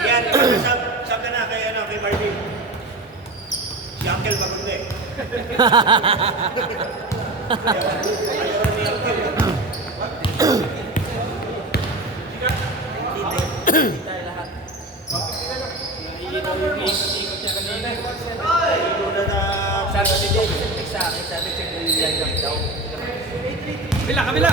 Yan, sab ka na kay Marvin. Si Uncle Bagunde. Ayaw ni Uncle. Sabi si Jay, sa akin, sabi check na yan lang daw. Kabila!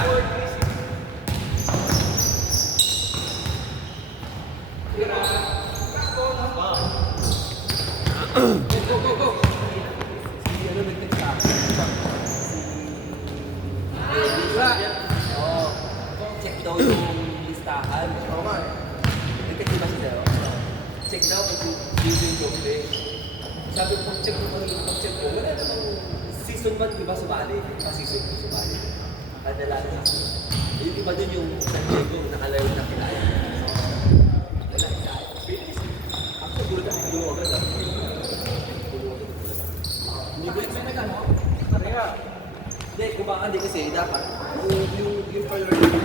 Ano nag-text sa akin? Check daw yung listahan. Nag-text ba siya? Check daw kung dito yung doble. Sabi ko, check mo pag-check ko. Wala naman season 1, di ba sumali? Pa-season 2 sumali. Kadala na yung iba dun yung San Diego, nakalayo na kilaya. Wala isa. Ako, gulo na gulo agad. Hindi ko expect na gano'n. Hindi, kumakan din kasi dapat yung priority.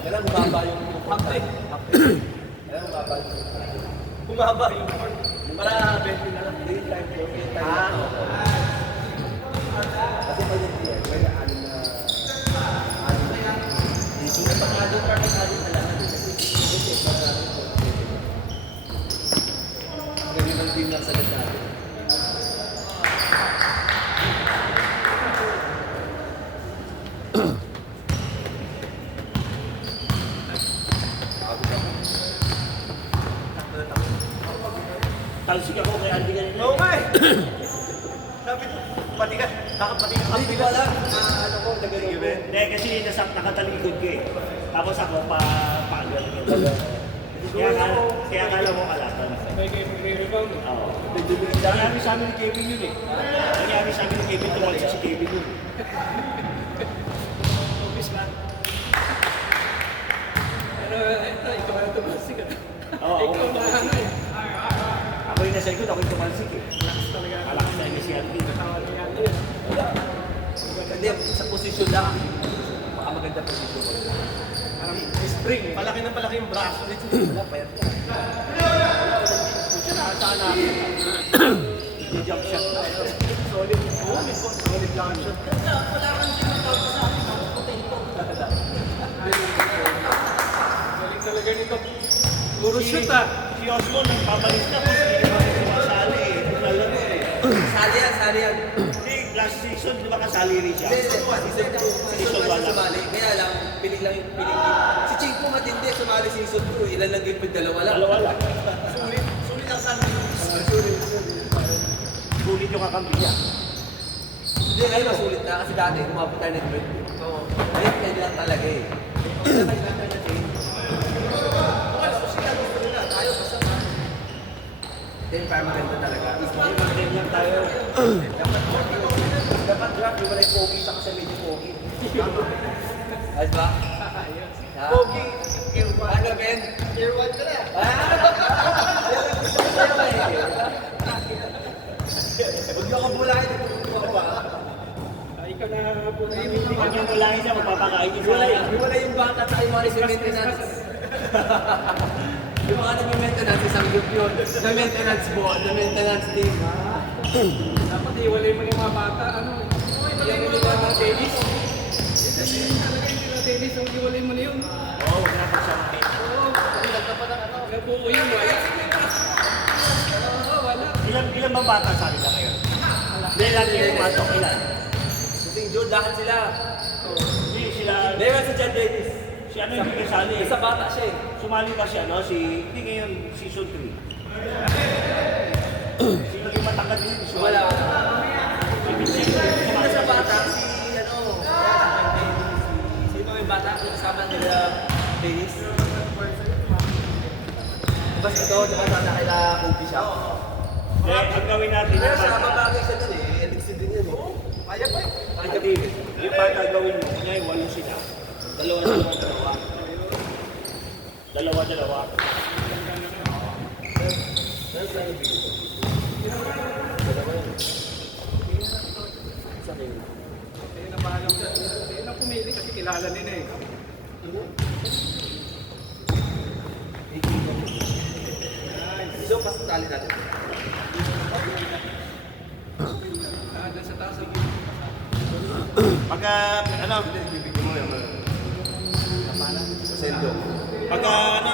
Kailangan bumaba yung hakte. Kailangan bumaba yung bumaba yung para 20 na lang. Hindi time for it. Kasi pag yung tiyan, may ano na hindi na pangado perfect ano na lang. Ganyan ang team lang sa natin. Talsik ako kay Andy ganito. Oo nga eh. Sabi ko, pati ka. Hindi ko alam. Ano ko, nagaling ko. Hindi, kasi nakatalikod ka eh. Tapos ako pa-gano'n yung kaya akala mo kalaban. Sabay kayo mag-rebound. Oo. Nangyari sa amin ni Kevin yun eh. Nangyari sa amin ni Kevin, tumalis si Kevin yun. Pero ito, ikaw na tumasik ka. Oo, Ikaw na ano eh. ako yung nasa likod, ako yung tumalsik eh. Malakas na yung si Andy. Hindi, sa posisyon lang. Baka maganda posisyon ko. Spring. Palaki yung braso. Wala pa yan. Sana. Hindi jump shot na. Solid. Oo, may solid lang shot. Galing talaga nito. Puro shoot ah. Si Osmo nagpapalis na kung hindi naman sumasali eh. Naglalaro eh. Sali yan. Hindi, last season, di ba kasali rin siya? Season 1 Season one lang. sumali. Kaya lang, piling lang yung piling. Si Chinko matindi, sumali season 2. Ilan lang yung dalawa lang. Dalawa lang. Sulit lang sa amin. Sulit yung kakampi niya. Hindi, ngayon masulit na kasi dati umabot tayo ng 20. So, ngayon kaya lang talaga eh. Then, para maganda talaga. Mag-game lang tayo. Dapat drop, yung wala yung pogi sa kasama yung pogi. Ay ba? Pogi. Ano, Ben? Tier 1 ka na. Huwag niyo ako bulahin. Ikaw na po na Pag yung kulangin siya, magpapakain niya sa Wala yung bata tayo mga sa maintenance. Yung mga nag-maintenance, isang group yun. The maintenance board, the maintenance team. Dapat iwalay mo yung mga bata. Ano? Iwalay mo yung mga tennis. Talaga yung mga tennis, ang iwalay mo na yun. Oo, huwag na siya mag-game. Oo. Nabuo yun, wala. Oo, wala. Ilan bang bata sa akin na ngayon? Hindi, lagi yung pumasok. Ilan? Kasi Joe, lahat sila. Hindi, sila... Meron si John Davis. Si ano yung kasali eh. Isa bata siya eh. Sumali ba siya, no? Hindi ngayon, season 3. Sino yung matangkad yun? Wala. Sino Sino sa bata? Si ano? Sino yung bata? Yung kasama nila Davis? Basta ito, di ba nasa kaila Kobe siya? ang gawin natin Pero yung siya, bata. mabagay siya dun eh. NXT din yan eh. Kaya pa eh. Ay, David, yung bata gawin mo, ngayon walo sila. Dalawa. Dalawa. Kaya na bahala mo dyan. Kaya na pumili kasi kilala nila eh. So, pasatali natin. Dyan sa taas. Pagka, ano, Bibigyan mo yung sendo. pagka, ano,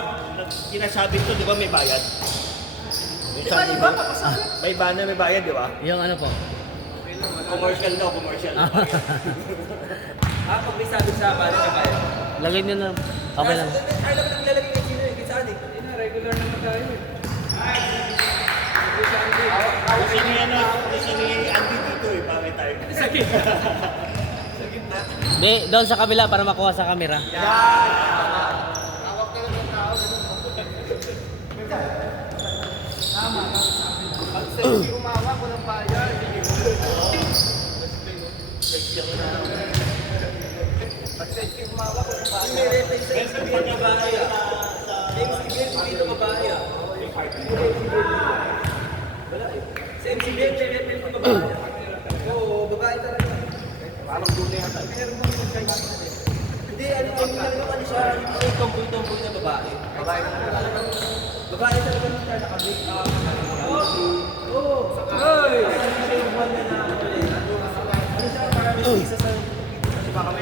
sinasabi ko, di ba may bayad? Yung Di ba, sabi iba ko, pa kasama? may banner, may bayad, di ba? Yung ano po? Commercial daw, commercial. Pag may sabi sa bari ka bayan. Lagay nyo na. Okay lang. Ay, lang naglalagay kay Gino eh. Kay Saan eh. Hindi na, regular naman tayo eh. Kasi ni ano, kasi ni Andy dito eh, bakit tayo? Sakit. Be, doon sa kabila para makuha sa camera. Pag sexy umawa ko ng bayan. Pag sexy umawa ko ng bayan. May repay sa MCBN babae ah. Sa MCBN dito babae ah. Wala eh. Sa MCBN may repay sa babae. Oo, babae talaga. Parang doon na yata. Hindi, ano siya, hindi siya yung tomboy-tomboy na babae. Babae talaga. Babae talaga yung siya nakabig. Oo. Hoy! Hindi siya yung buwan na ano eh. Ano siya, parang may isa sa... Hindi pa kami.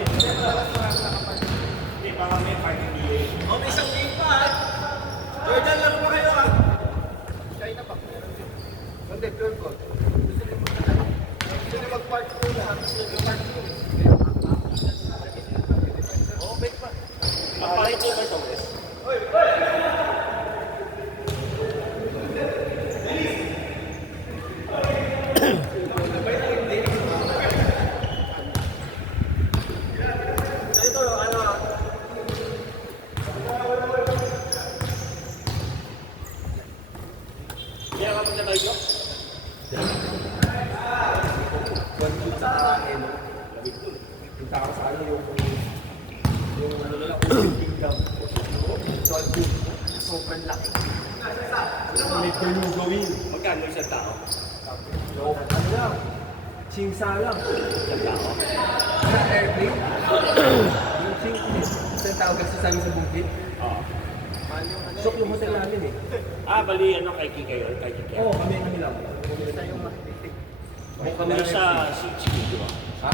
Hindi pa kami, party delay. Oh, may isang game pa ah. Jordan, lang mo kayo ah. China pa. Hindi, pure gold. Gusto niyo mag-park po lahat. Gusto niyo mag-park po. Oh, bet pa. Ang pangit yung ito, guys. Ito, ano ah. Hindi ka magkakay ko? One food sa akin. Punta ako sa ano yung ano nila, Ocean Kingdom. One food. Sobrang laki. May tulong gawin. Magkano isang tao? Ano lang? Chingsa lang. Isang tao? Sa airplane. Yung ching, isang tao kasi sa amin sa bukid. Oo. Sok yung hotel namin eh. Bali, ano, kay Kikay or kay Kikay? Oo, kami lang. Oo, kami Pero lang. sa CHQ, di ba? Ha?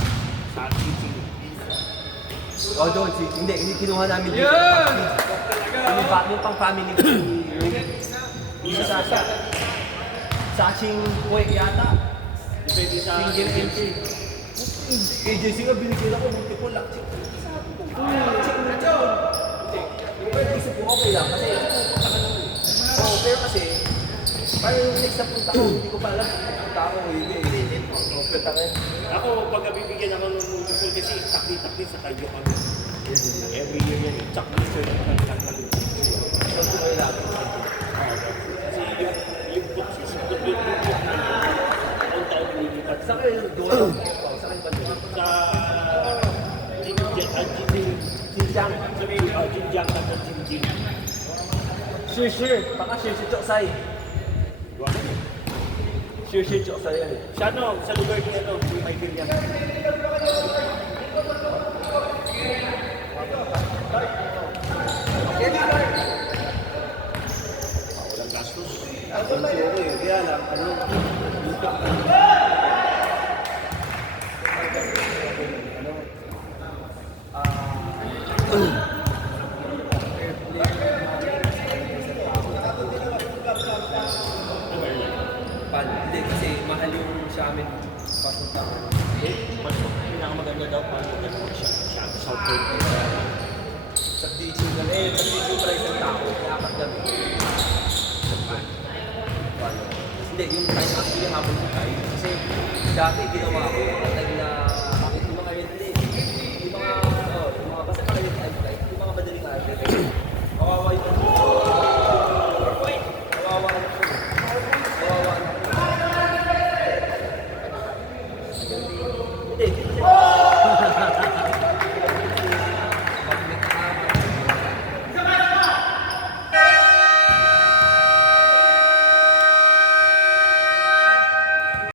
Sa CHQ. Oh, doon. Hindi, kinuha namin dito. Yan! Yung pang family yung sa Aching Puwek yata. Depende sa... Single entry. KJC nga binigyan ako multiple lock check. Check na dyan. Pero isip ko okay lang kasi pupunta ka naman. Oo, pero kasi parang yung next na punta ko, hindi ko pa alam kung punta ako o hindi. Oo, punta ka. Ako, pagka bibigyan ako ng multiple kasi takli-takli sa tayo kami. Every year yan. Takli sir naman ang takli. Sa tuloy lang. Kasi yung buksis, yung ang taon nililipat Sa kayo doon. Sa kayo ba doon? sa Jinjang. Jinjang na sa Jinjing. Sure. Baka sure Choksay. Sure Choksay yan eh. Sa ano, sa lugar ni ano, si Michael yan. Walang gastos. Kaya lang, ano, hindi kasi mahal yung sa amin papunta. Mas pinakamaganda daw pag siya sa South Sa DJ na sa DJ price ng tao, dapat kami. Hindi, yung time actually habang sa tayo. Kasi dati ginawa ko, patay na